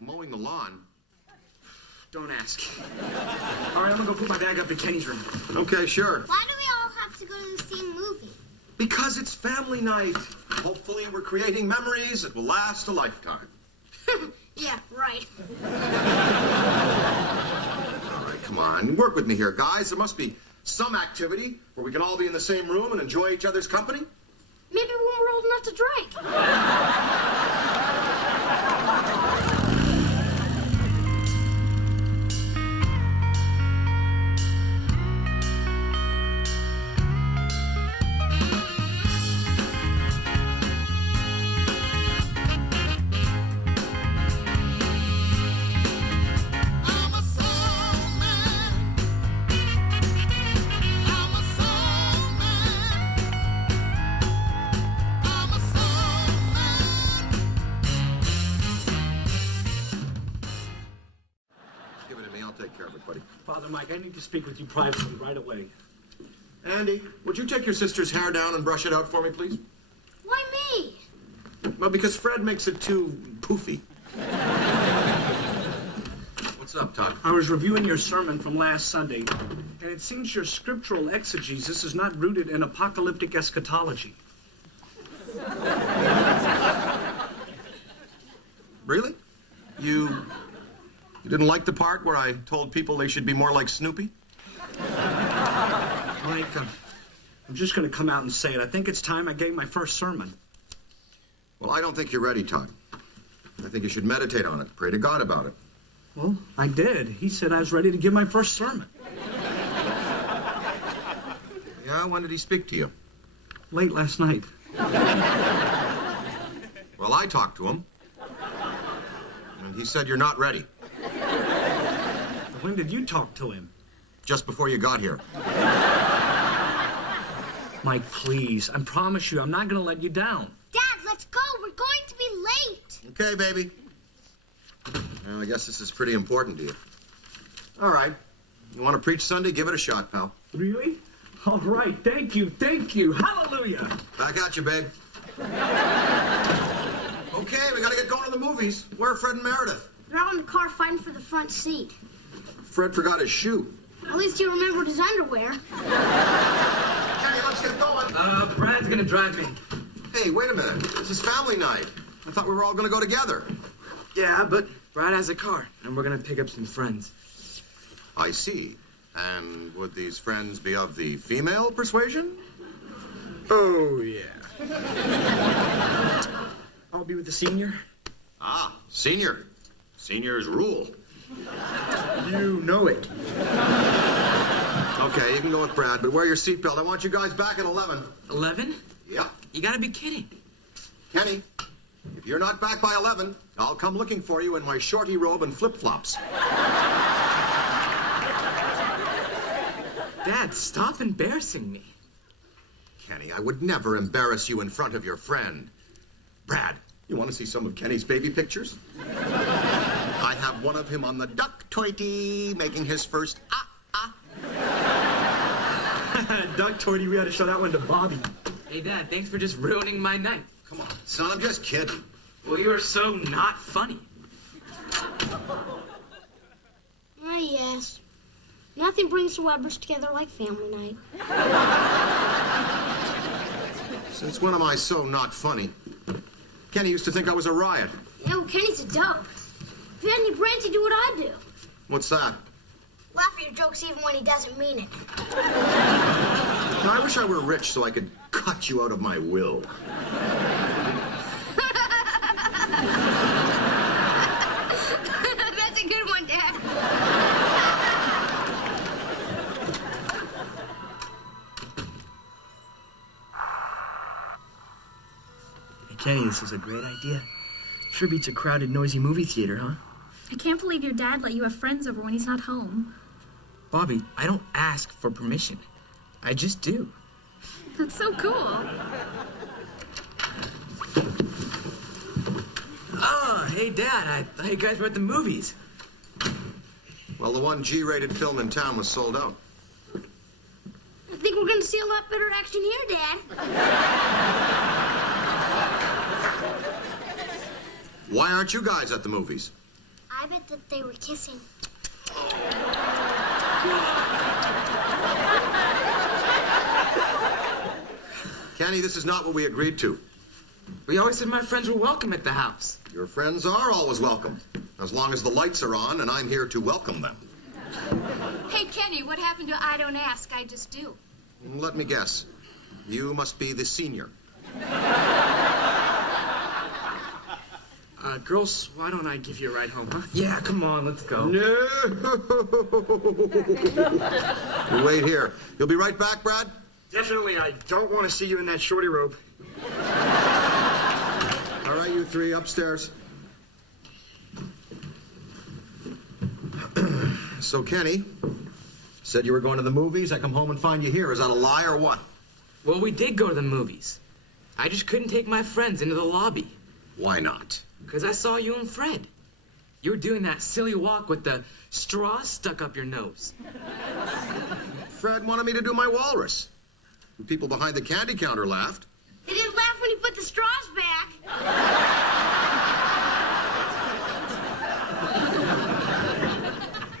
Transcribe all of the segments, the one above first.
Mowing the lawn? Don't ask. All right, I'm gonna go put my bag up in Kenny's room. Okay, sure. Why do we all have to go to the same movie? Because it's family night. Hopefully we're creating memories that will last a lifetime. Yeah, right. All right, come on. Work with me here, guys. There must be some activity where we can all be in the same room and enjoy each other's company. Maybe when we're old enough to drink. Take care of it, buddy. Father Mike, I need to speak with you privately right away. Andy, would you take your sister's hair down and brush it out for me, please? Why me? Well, because Fred makes it too poofy. What's up, Todd? I was reviewing your sermon from last Sunday, and it seems your scriptural exegesis is not rooted in apocalyptic eschatology. Really? You didn't like the part where I told people they should be more like Snoopy? Mike, I'm just going to come out and say it. I think it's time I gave my first sermon. Well, I don't think you're ready, Todd. I think you should meditate on it. Pray to God about it. Well, I did. He said I was ready to give my first sermon. Yeah, when did he speak to you? Late last night. Well, I talked to him. And he said you're not ready. When did you talk to him? Just before you got here. Mike, please. I promise you, I'm not going to let you down. Dad, let's go. We're going to be late. Okay, baby. Well, I guess this is pretty important to you. All right. You want to preach Sunday? Give it a shot, pal. Really? All right. Thank you. Thank you. Hallelujah. Back at you, babe. Okay, we got to get going to the movies. Where are Fred and Meredith? They're out in the car fighting for the front seat. Fred forgot his shoe. At least he remembered his underwear. Okay, let's get going. Brad's gonna drive me. Hey, wait a minute. This is family night. I thought we were all going to go together. Yeah, but Brad has a car, and we're gonna pick up some friends. I see. And would these friends be of the female persuasion? Oh, yeah. I'll be with the senior. Ah, senior. Seniors rule. You know it. Okay, you can go with Brad, but wear your seatbelt. I want you guys back at 11. 11? Yeah. You gotta be kidding. Kenny, if you're not back by 11, I'll come looking for you in my shorty robe and flip-flops. Dad, stop embarrassing me. Kenny, I would never embarrass you in front of your friend. Brad, you want to see some of Kenny's baby pictures? I have one of him on the duck toity making his first Duck Torty, we had to show that one to Bobby. Hey, Dad, thanks for just ruining my night. Come on, son, I'm just kidding. Well, you are so not funny. Ah, yes. Nothing brings the Webbers together like family night. Since when am I so not funny? Kenny used to think I was a riot. Yeah, well, Kenny's a dope. If you had any brains, he'd do what I do. What's that? Laugh at your jokes even when he doesn't mean it. Now, I wish I were rich so I could cut you out of my will. That's a good one, Dad. Hey, Kenny, this is a great idea. Sure beats a crowded, noisy movie theater, huh? I can't believe your dad let you have friends over when he's not home. Bobby, I don't ask for permission. I just do. That's so cool. Oh, hey, Dad, I thought you guys were at the movies. Well, the one G-rated film in town was sold out. I think we're going to see a lot better action here, Dad. Why aren't you guys at the movies? I bet that they were kissing. Kenny, this is not what we agreed to. We always said my friends were welcome at the house. Your friends are always welcome, as long as the lights are on and I'm here to welcome them. Hey, Kenny, what happened to I don't ask, I just do? Let me guess. You must be the senior. Girls, why don't I give you a ride home, huh? Yeah, come on, let's go. No! You wait here. You'll be right back, Brad? Definitely, I don't want to see you in that shorty robe. All right, you three, upstairs. So, Kenny, said you were going to the movies. I come home and find you here. Is that a lie or what? Well, we did go to the movies. I just couldn't take my friends into the lobby. Why not? Because I saw you and Fred. You were doing that silly walk with the straw stuck up your nose. Fred wanted me to do my walrus. The people behind the candy counter laughed. They didn't laugh when he put the straws back.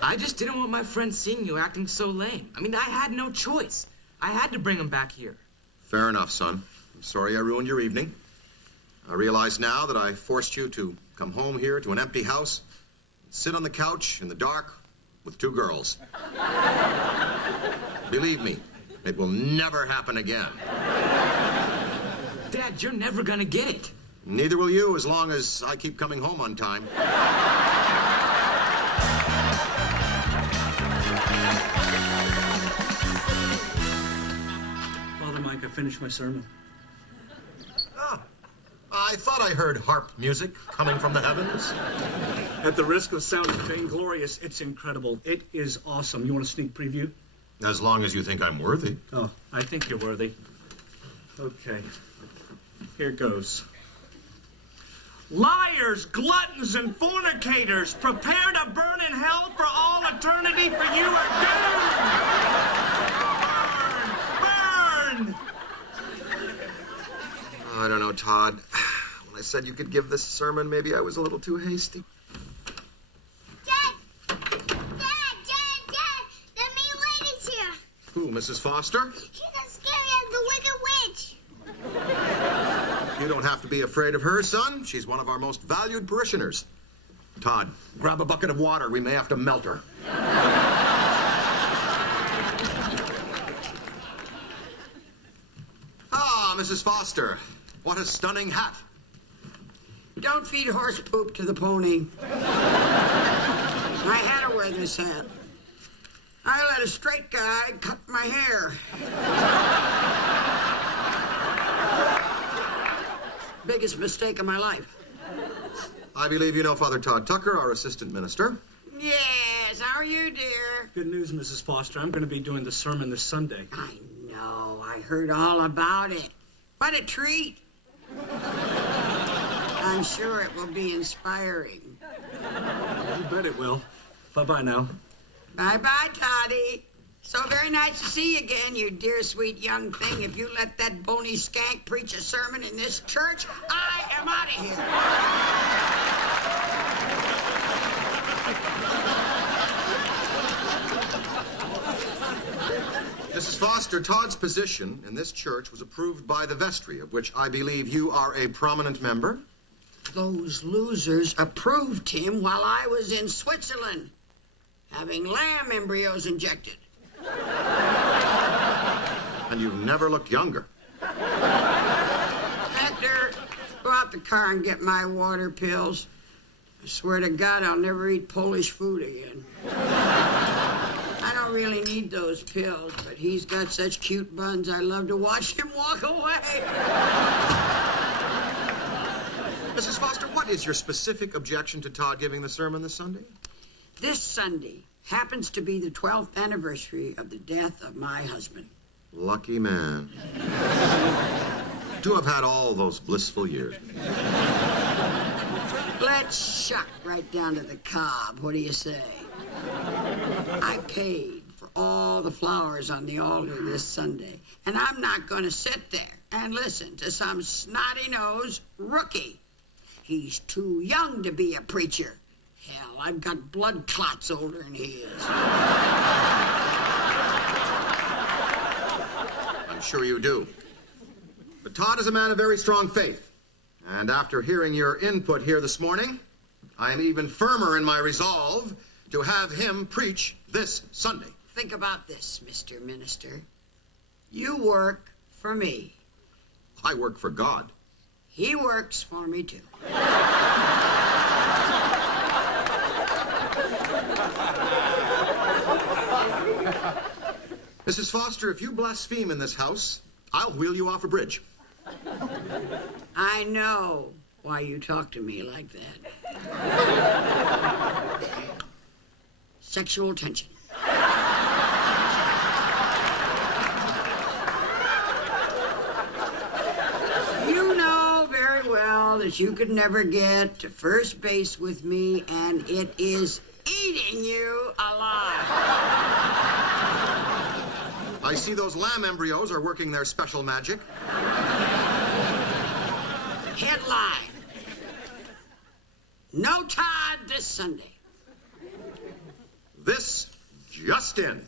I just didn't want my friends seeing you acting so lame. I mean, I had no choice. I had to bring them back here. Fair enough, son. I'm sorry I ruined your evening. I realize now that I forced you to come home here to an empty house, sit on the couch in the dark with two girls. Believe me, it will never happen again. Dad, you're never gonna get it. Neither will you as long as I keep coming home on time. Father Mike, I finished my sermon. I thought I heard harp music coming from the heavens. At the risk of sounding vainglorious, it's incredible. It is awesome. You want a sneak preview? As long as you think I'm worthy. Oh, I think you're worthy. Okay. Here goes. Liars, gluttons, and fornicators, prepare to burn in hell for all eternity, for you are doomed! Burn! Burn! I don't know, Todd. When I said you could give this sermon, maybe I was a little too hasty. Dad! Dad! The mean lady's here. Who, Mrs. Foster? She's as scary as the Wicked Witch. You don't have to be afraid of her, son. She's one of our most valued parishioners. Todd, grab a bucket of water. We may have to melt her. Ah, Mrs. Foster. What a stunning hat. Don't feed horse poop to the pony. I had to wear this hat. I let a straight guy cut my hair. Biggest mistake of my life. I believe you know Father Todd Tucker, our assistant minister. Yes, how are you, dear? Good news, Mrs. Foster. I'm going to be doing the sermon this Sunday. I know, I heard all about it. What a treat. I'm sure it will be inspiring. You bet it will. Bye-bye now. Bye-bye, Toddy. So very nice to see you again, you dear, sweet young thing. If you let that bony skank preach a sermon in this church, I am out of here. Mrs. Foster, Todd's position in this church was approved by the vestry, of which I believe you are a prominent member. Those losers approved him while I was in Switzerland, having lamb embryos injected. And you've never looked younger. Hector, go out the car and get my water pills. I swear to God, I'll never eat Polish food again. I don't really need those pills, but he's got such cute buns, I love to watch him walk away. Mrs. Foster, what is your specific objection to Todd giving the sermon this Sunday? This Sunday happens to be the 12th anniversary of the death of my husband. Lucky man. To have had all those blissful years. Let's shuck right down to the cob. What do you say? I paid for all the flowers on the altar this Sunday, and I'm not going to sit there and listen to some snotty-nosed rookie. He's too young to be a preacher. hell. I've got blood clots older than he is. I'm sure you do. But Todd is a man of very strong faith. And after hearing your input here this morning, I am even firmer in my resolve to have him preach this Sunday. Think about this, Mr. Minister. You work for me. I work for God. He works for me, too. Mrs. Foster, if you blaspheme in this house, I'll wheel you off a bridge. I know why you talk to me like that. Sexual tension. You know very well that you could never get to first base with me, and it is eating you alive. I see those lamb embryos are working their special magic. Headline. No Todd this Sunday. This just in.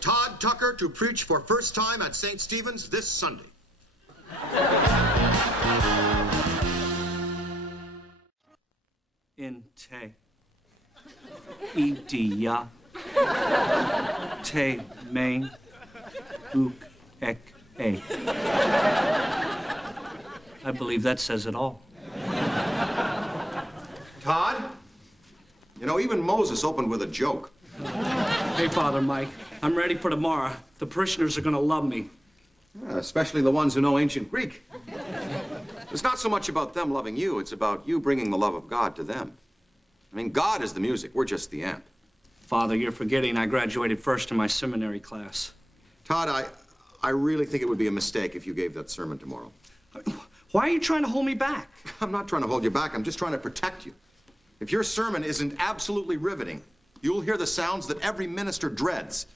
Todd Tucker to preach for first time at St. Stephen's this Sunday. Inte. Idia. Te main. Uk ek a. I believe that says it all. Todd, you know, even Moses opened with a joke. Hey, Father Mike, I'm ready for tomorrow. The parishioners are going to love me. Yeah, especially the ones who know ancient Greek. It's not so much about them loving you, it's about you bringing the love of God to them. I mean, God is the music, we're just the amp. Father, you're forgetting I graduated first in my seminary class. Todd, I really think it would be a mistake if you gave that sermon tomorrow. Why are you trying to hold me back? I'm not trying to hold you back, I'm just trying to protect you. If your sermon isn't absolutely riveting, you'll hear the sounds that every minister dreads.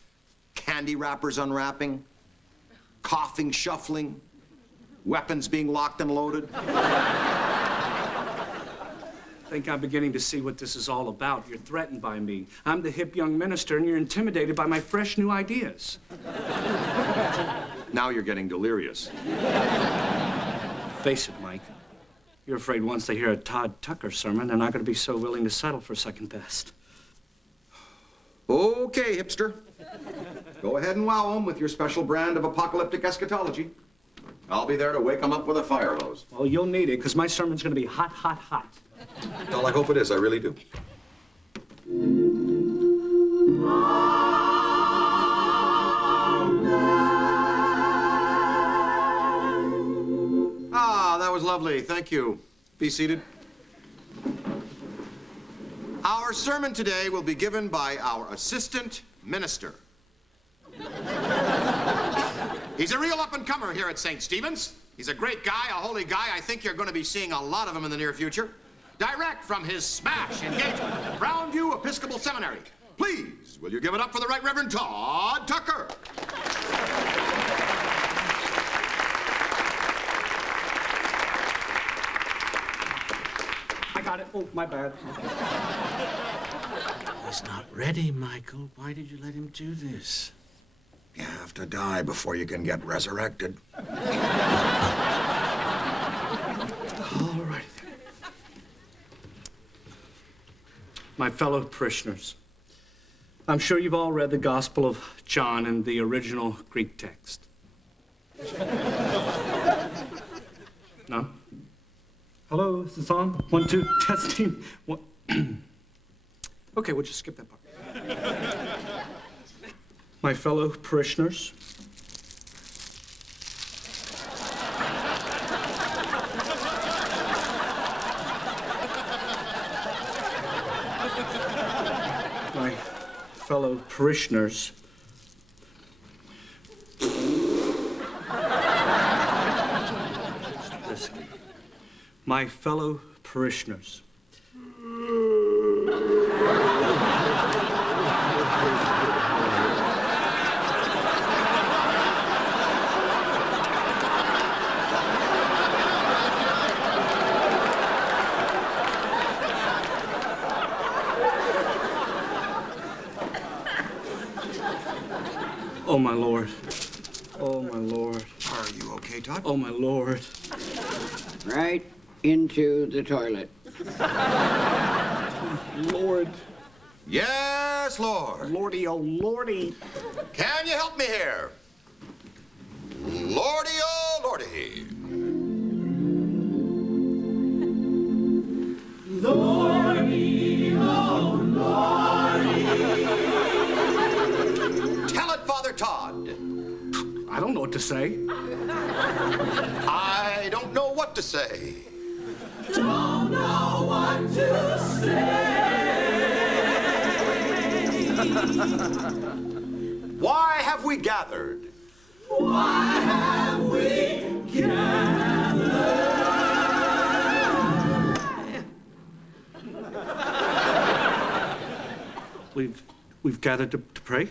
Candy wrappers unwrapping, coughing, shuffling, weapons being locked and loaded. I think I'm beginning to see what this is all about. You're threatened by me. I'm the hip young minister, and you're intimidated by my fresh new ideas. Now you're getting delirious. Face it, Mike. You're afraid once they hear a Todd Tucker sermon, they're not going to be so willing to settle for second best. Okay, hipster. Go ahead and wow them with your special brand of apocalyptic eschatology. I'll be there to wake them up with a fire hose. Well, you'll need it, because my sermon's going to be hot, hot, hot. Well, I hope it is. I really do. Ah, that was lovely. Thank you. Be seated. Our sermon today will be given by our assistant minister. He's a real up-and-comer here at St. Stephen's. He's a great guy, a holy guy. I think you're going to be seeing a lot of him in the near future. Direct from his smash engagement at Brownview Episcopal Seminary. Please, will you give it up for the Right Reverend Todd Tucker? I got it. Oh, my bad. He's not ready, Michael. Why did you let him do this? You have to die before you can get resurrected. All right. My fellow parishioners, I'm sure you've all read the Gospel of John in the original Greek text. No? Hello, is this on? 1, 2, testing. One. Okay, we'll just skip that part. My fellow parishioners, my fellow parishioners, listen. My fellow parishioners, Oh, my Lord. Oh, my Lord. Are you okay, Todd? Oh, my Lord. Right into the toilet. Lord. Yes, Lord. Lordy, oh, Lordy. Can you help me here? Lordy, oh, Lordy. Tell it, Father Todd. I don't know what to say. I don't know what to say. Why have we gathered? We've gathered to pray?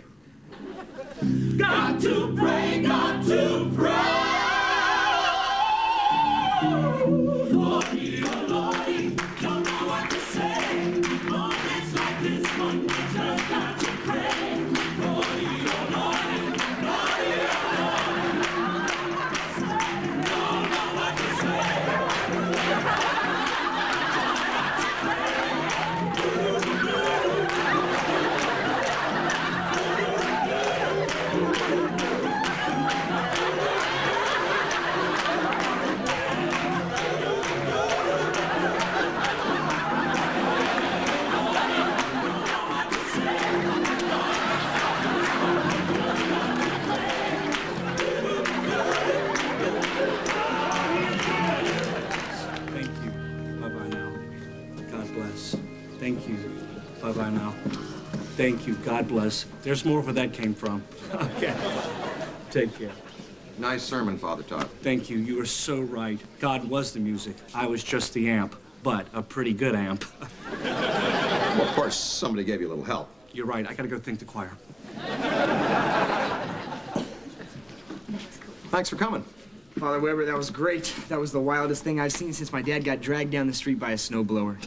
Thank you. Bye-bye now. God bless. Thank you. Bye-bye now. Thank you. God bless. There's more where that came from. Okay. Take care. Nice sermon, Father Todd. Thank you. You are so right. God was the music. I was just the amp, but a pretty good amp. Well, of course, somebody gave you a little help. You're right. I gotta go thank the choir. Thanks for coming. Father Weber, that was great. That was the wildest thing I've seen since my dad got dragged down the street by a snowblower.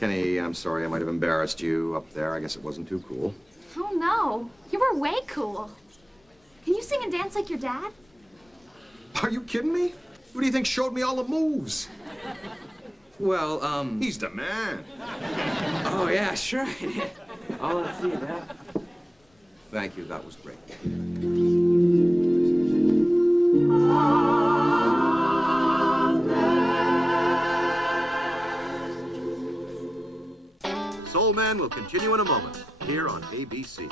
Kenny, I'm sorry I might have embarrassed you up there. I guess it wasn't too cool. Oh, no. You were way cool. Can you sing and dance like your dad? Are you kidding me? Who do you think showed me all the moves? Well, He's the man. oh, yeah, sure. Oh, let's see that. Thank you. That was great. Soul Man will continue in a moment here on ABC.